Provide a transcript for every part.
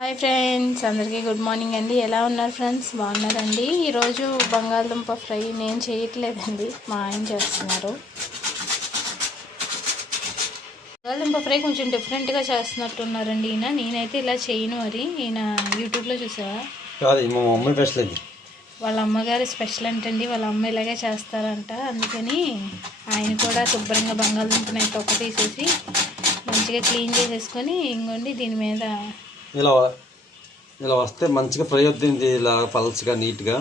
Hi friends అందరికీ good morning అండి. ఎలా ఉన్నారు ఫ్రెండ్స్? బాగున్నారండి? ఈరోజు బంగాళదుంప ఫ్రై నేను చేయట్లేదండి. మా ఆయన చేస్తున్నారు. బంగాళదుంప ఫ్రై కొంచెం డిఫరెంట్గా చేస్తున్నట్టున్నారండి ఈయన. నేనైతే ఇలా చేయను మరి. ఈయన యూట్యూబ్లో చూసావా? కాదు మా మమ్మీ స్పెషల్ అది వాళ్ళ అమ్మగారి స్పెషల్ అంటండి. వాళ్ళ అమ్మ ఇలాగే చేస్తారంట. అందుకని ఆయన కూడా శుభ్రంగా బంగాళదుంపని అయితే ఒక్క తీసేసి మంచిగా క్లీన్ చేసేసుకొని ఇంకోండి దీని మీద ఇలా ఇలా వస్తే మంచిగా ఫ్రై అవుతుంది ఇలా పల్చగా నీట్గా.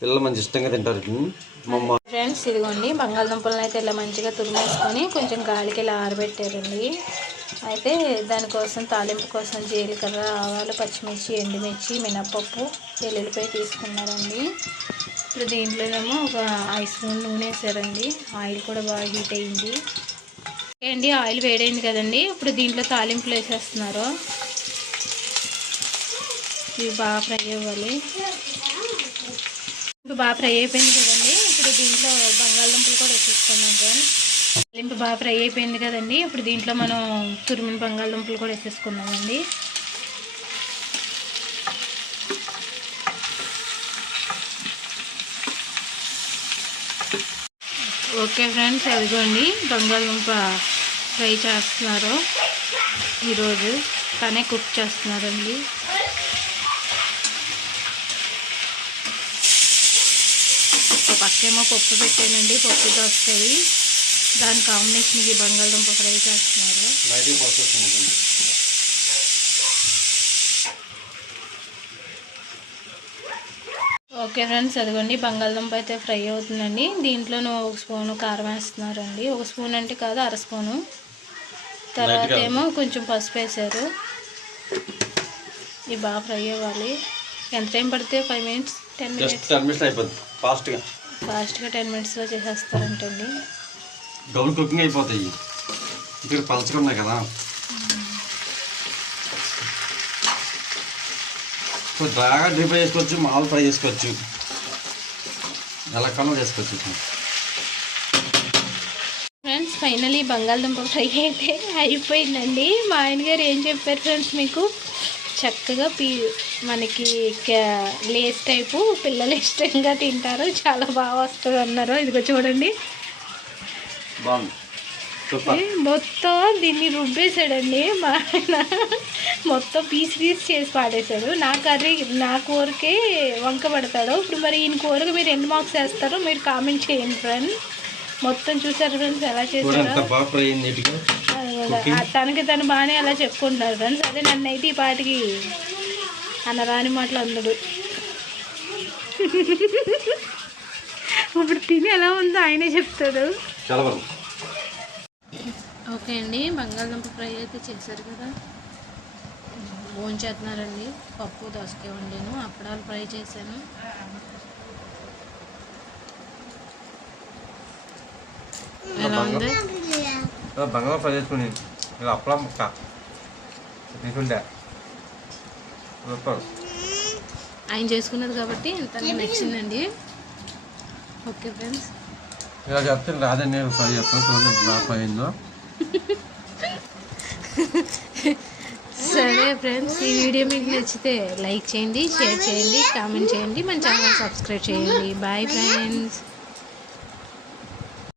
పిల్లలు మంచి ఇష్టంగా తింటారు వీటిని. మా ఫ్రెండ్స్ ఇదిగోండి బంగాళదుంపలను అయితే ఇలా మంచిగా తురిమేసుకొని కొంచెం గాలికి ఇలా ఆరబెట్టారండి. అయితే దానికోసం తాలింపు కోసం జీలకర్ర ఆవాలు పచ్చిమిర్చి ఎండుమిర్చి మినప్పప్పు వెల్లుల్లిపాయ తీసుకున్నారండి. ఇప్పుడు దీంట్లోనేమో ఒక ఐదు స్పూన్ నూనె వేసారండి. ఆయిల్ కూడా బాగా హీట్ అయింది ఓకే అండి ఆయిల్ వేడైంది కదండి. ఇప్పుడు దీంట్లో తాలింపులు వేసేస్తున్నారు. ఇవి బాగా ఫ్రై అవ్వాలి. ఇప్పుడు బాగా ఫ్రై అయిపోయింది కదండి. ఇప్పుడు దీంట్లో బంగాళదుంపలు కూడా వేసేసుకున్నాం ఫ్రెండ్స్. తాలింపు బాగా ఫ్రై అయిపోయింది కదండి. ఇప్పుడు దీంట్లో మనం తురిమిన బంగాళదుంపలు కూడా వేసేసుకున్నామండి ఓకే ఫ్రెండ్స్ అదిగోండి. బంగాళదుంప ఫ్రై చేస్తున్నారు. ఈరోజు తనే కుక్ చేస్తున్నారండి. పక్కేమో పప్పు పెట్టానండి పప్పుతో వస్తాయి దాని కాంబినేషన్ ఈ బంగాళదుంప ఫ్రై చేస్తున్నారు. ఓకే ఫ్రెండ్స్ అదిగోండి బంగాళదుంప అయితే ఫ్రై అవుతుందండి. దీంట్లోనూ ఒక స్పూను కారం వేస్తున్నారండి. ఒక స్పూన్ అంటే కాదు అర స్పూను. తర్వాత. ఏమో కొంచెం పసుపు వేసారు ఇవి బాగా ఫ్రై అవ్వాలి. ఎంత టైం పడితే five minutes ten minutes. Ten minutes అయిపోద్ది ఫాస్ట్గా ఫాస్ట్గా టెన్ మినిట్స్లో చేసేస్తారంటండి. గౌన్ కుకింగ్ అయిపోతాయి. ఇక్కడ పలచగా ఉన్నాయి కదా. సో బాగా డీప్ ఫ్రై చేసుకోవచ్చు మామూలు ఫ్రై చేసుకోవచ్చు. ఎలా కన్నా చేసుకోవచ్చు. ఫ్రెండ్స్ ఫైనలీ బంగాళదుంప ఫ్రై అయితే అయిపోయిందండి. మా ఆయన గారు ఏం చెప్పారు ఫ్రెండ్స్ మీకు? చక్కగా పీ మనకి లేస్ టైపు పిల్లలు ఇష్టంగా తింటారు. చాలా బాగా వస్తుంది అన్నారు. ఇదిగో చూడండి. మొత్తం దీన్ని రుబ్బేశాడండి. మా ఆయన మొత్తం పీస్ పీస్ చేసి పాడేశాడు. నా కర్రీ నా కూరకే వంక పడతాడు. ఇప్పుడు మరి ఈయన కూరకు మీరు ఎన్ని మార్క్స్ వేస్తారో మీరు కామెంట్ చేయండి ఫ్రెండ్. మొత్తం చూసారు ఫ్రెండ్స్? ఎలా చేశారో? తనకి తను బాగానే అలా చెప్పుకుంటున్నారు ఫ్రెండ్స్. అదే నన్ను అయితే ఈ పాటికి అన్న రాని మాటలు అందడు. ఇప్పుడు తిని ఎలా ఉందో ఆయనే చెప్తాడు. ఓకే అండి బంగాళదుంప ఫ్రై అయితే చేశారు కదా. భోంచేస్తున్నారండి పప్పు దోసకాయ వండాను అప్పడాలు ఫ్రై చేశాను. ఎలా ఉంది? బంగాళా ఫ్రై చేసుకుని ఇలా అప్పలా ముక్క. తీసుకుంటే. సూపర్. ఆయన చేసుకున్నది కాబట్టి తనకి నచ్చిందండి. Okay friends. ఇలా చెప్తే రాదని నేను ఫ్రై చేస్తాను చూడండి బాగా ఫ్రై అయిందో సరే ఫ్రెండ్స్ ఈ వీడియో మీకు నచ్చితే లైక్ చేయండి షేర్ చేయండి కామెంట్ చేయండి మన ఛానల్ సబ్స్క్రైబ్ చేయండి. Bye friends